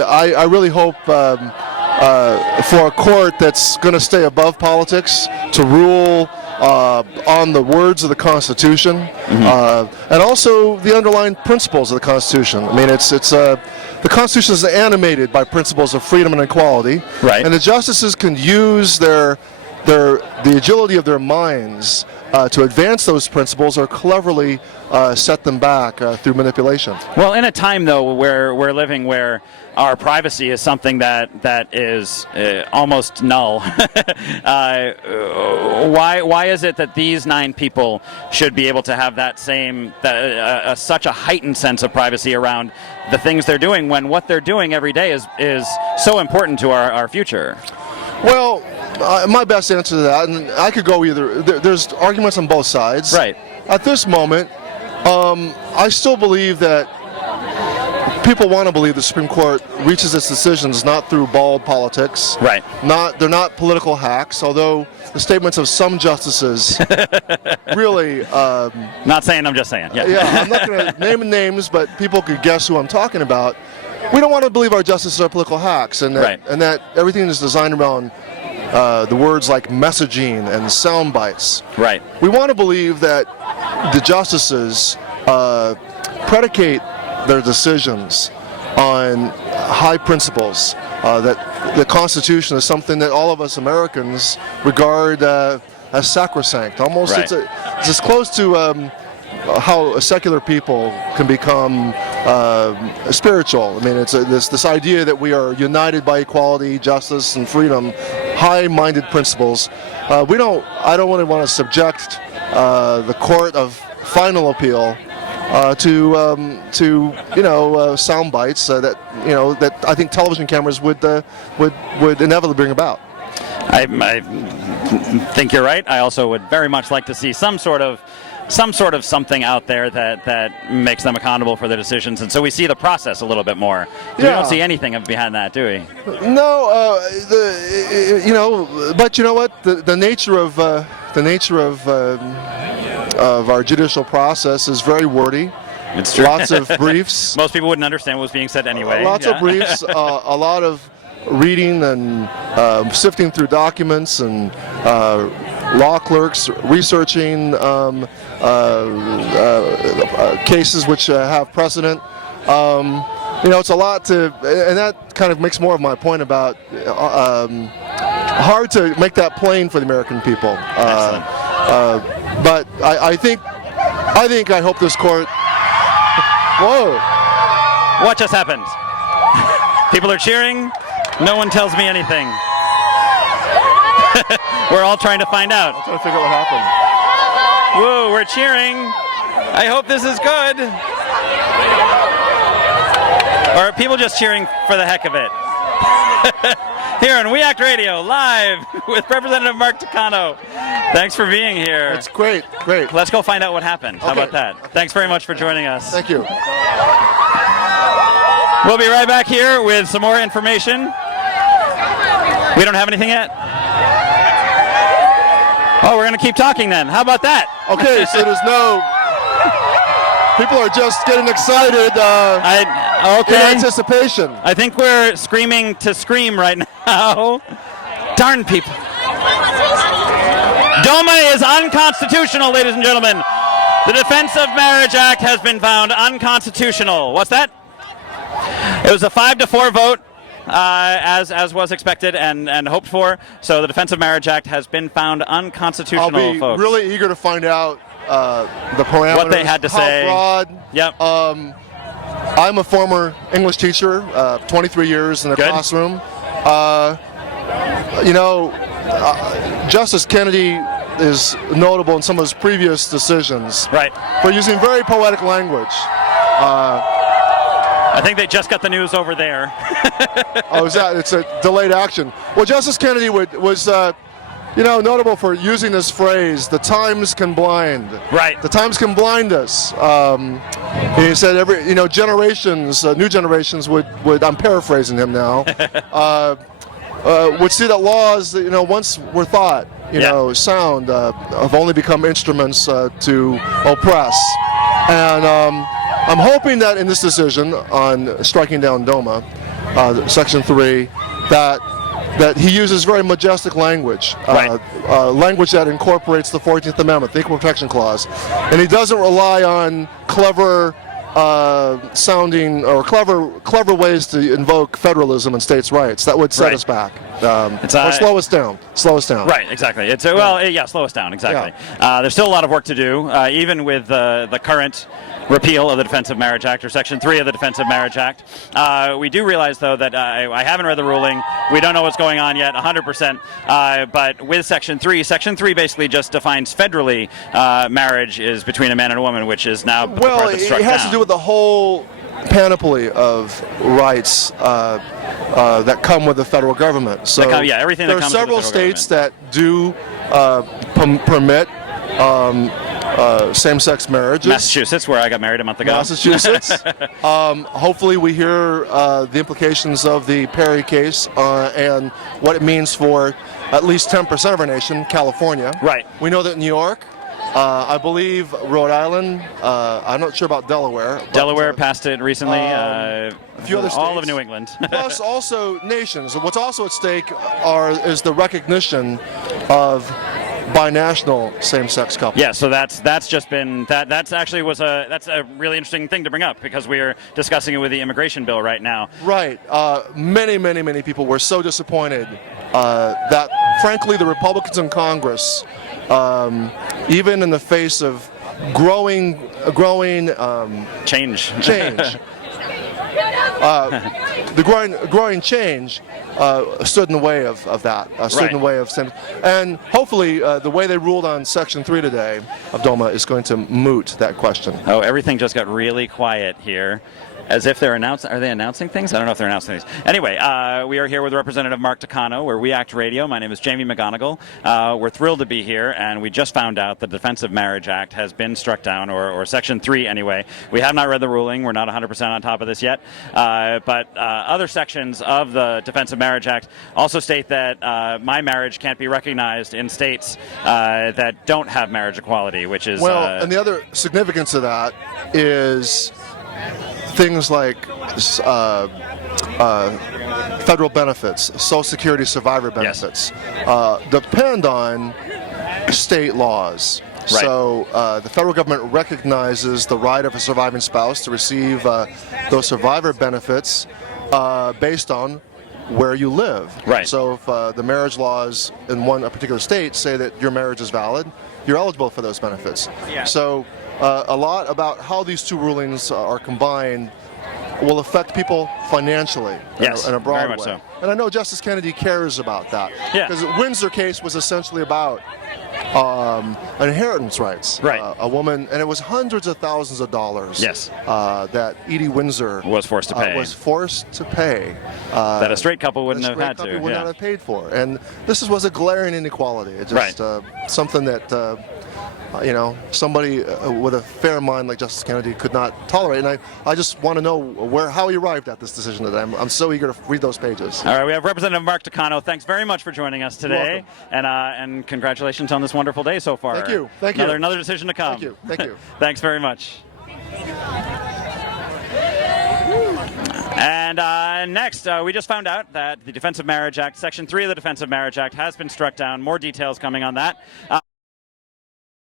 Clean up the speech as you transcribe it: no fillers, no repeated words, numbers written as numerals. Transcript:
I really hope for a court that's going to stay above politics to rule on the words of the Constitution, and also the underlying principles of the Constitution. I mean, the Constitution is animated by principles of freedom and equality, right. And the justices can use the agility of their minds to advance those principles or cleverly set them back through manipulation. Well, in a time, though, where we're living where our privacy is something that is almost null, why is it that these 9 people should be able to have that same, such a heightened sense of privacy around the things they're doing when what they're doing every day is so important to our future? Well, my best answer to that, and I could go either, there's arguments on both sides. Right. At this moment, I still believe that people want to believe the Supreme Court reaches its decisions not through bald politics. Right. They're not political hacks, although the statements of some justices really... not saying, I'm just saying. Yeah, yeah, I'm not going to name names, but people could guess who I'm talking about. We don't want to believe our justices are political hacks, and that, right. and that everything is designed around the words like messaging and sound bites. Right. We want to believe that the justices predicate their decisions on high principles, that the Constitution is something that all of us Americans regard as sacrosanct. Almost, right. It's as close to how secular people can become spiritual. I mean, it's this idea that we are united by equality, justice, and freedom, high-minded principles. I don't really want to subject the court of final appeal to sound bites that I think television cameras would inevitably bring about. I think you're right. I also would very much like to see some sort of something out there that makes them accountable for their decisions, and so we see the process a little bit more. We don't see anything behind that, do we? No, but you know what? The nature of our judicial process is very wordy. It's true. Lots of briefs. Most people wouldn't understand what was being said anyway. Lots of briefs. A lot of reading and sifting through documents and law clerks researching cases which have precedent. It's a lot and that kind of makes more of my point about hard to make that plain for the American people. But I hope this court. Whoa! What just happened? People are cheering. No one tells me anything. We're all trying to find out. I'm trying to figure out what happened. Whoa, we're cheering. I hope this is good. Or are people just cheering for the heck of it? Here on We Act Radio, live with Representative Mark Takano. Thanks for being here. It's great. Let's go find out what happened. Okay. How about that? Thanks very much for joining us. Thank you. We'll be right back here with some more information. We don't have anything yet? Oh, we're going to keep talking then. How about that? Okay, so there's no... People are just getting excited in anticipation. I think we're screaming to scream right now. Darn people. DOMA is unconstitutional, ladies and gentlemen. The Defense of Marriage Act has been found unconstitutional. What's that? It was a 5-4 vote, as was expected and hoped for. So the Defense of Marriage Act has been found unconstitutional, I'll be folks. really eager to find out the parameters. What they had to say. How broad. Yep. I'm a former English teacher, 23 years in the classroom. Justice Kennedy is notable in some of his previous decisions for using very poetic language. I think they just got the news over there. Oh, is that? It's a delayed action. Well, Justice Kennedy was notable for using this phrase, "The times can blind." Right. The times can blind us. He said generations, new generations would. I'm paraphrasing him now. Would see that laws that once were thought, sound, have only become instruments to oppress. And I'm hoping that in this decision on striking down DOMA, Section 3, that he uses very majestic language, language that incorporates the 14th Amendment, the Equal Protection Clause, and he doesn't rely on clever sounding or clever ways to invoke federalism and states' rights. That would set us back, or slow us down. Slow us down. Right, exactly. It's slow us down. Exactly. Yeah. There's still a lot of work to do, even with the current repeal of the Defense of Marriage Act, or Section 3 of the Defense of Marriage Act. We do realize, though, that I haven't read the ruling. We don't know what's going on yet, 100%. But with Section 3 basically just defines federally marriage is between a man and a woman, which is now the part that's struck it has down. to do with the whole panoply of rights that come with the federal government. So everything that comes with the federal government. There are several states that do permit same-sex marriages. Massachusetts, where I got married a month ago. Massachusetts. Hopefully we hear the implications of the Perry case and what it means for at least 10% of our nation, California. Right. We know that New York, I believe Rhode Island, I'm not sure about Delaware. Delaware passed it recently. A few other states. All of New England. Plus also nations. What's also at stake is the recognition of binational same-sex couples. Yeah, so that's just been that's a really interesting thing to bring up, because we are discussing it with the immigration bill right now. Right. Many people were so disappointed that, frankly, the Republicans in Congress, even in the face of growing change. The growing change stood in the way of that, stood in the way of sin. And hopefully the way they ruled on Section 3 today of DOMA is going to moot that question. Oh, everything just got really quiet here. As if they're announcing. Are they announcing things? I don't know if they're announcing things. Anyway, we are here with Representative Mark Takano, where We Act Radio. My name is Jamie McGonnigal. We're thrilled to be here, and we just found out the Defense of Marriage Act has been struck down, or Section 3 anyway. We have not read the ruling. We're not 100% on top of this yet. But other sections of the Defense of Marriage Act also state that my marriage can't be recognized in states that don't have marriage equality, which is... and the other significance of that is things like federal benefits, Social Security survivor benefits, depend on state laws. Right. So the federal government recognizes the right of a surviving spouse to receive those survivor benefits based on where you live. Right. So if the marriage laws in a particular state say that your marriage is valid, you're eligible for those benefits. Yeah. So a lot about how these two rulings are combined will affect people financially in a broad way. So. And I know Justice Kennedy cares about that. Because the Windsor case was essentially about inheritance rights. Right. A woman, and it was hundreds of thousands of dollars that Edie Windsor was forced to pay. That a straight couple wouldn't have had to. Would not have paid for. And this was a glaring inequality. It's just something that somebody with a fair mind like Justice Kennedy could not tolerate. And I just want to know how he arrived at this decision today. I'm so eager to read those pages. All right, we have Representative Mark Takano. Thanks very much for joining us today. And congratulations on this wonderful day so far. Thank you. Another decision to come. Thank you. Thanks very much. And next, we just found out that the Defense of Marriage Act, Section 3 of the Defense of Marriage Act, has been struck down. More details coming on that.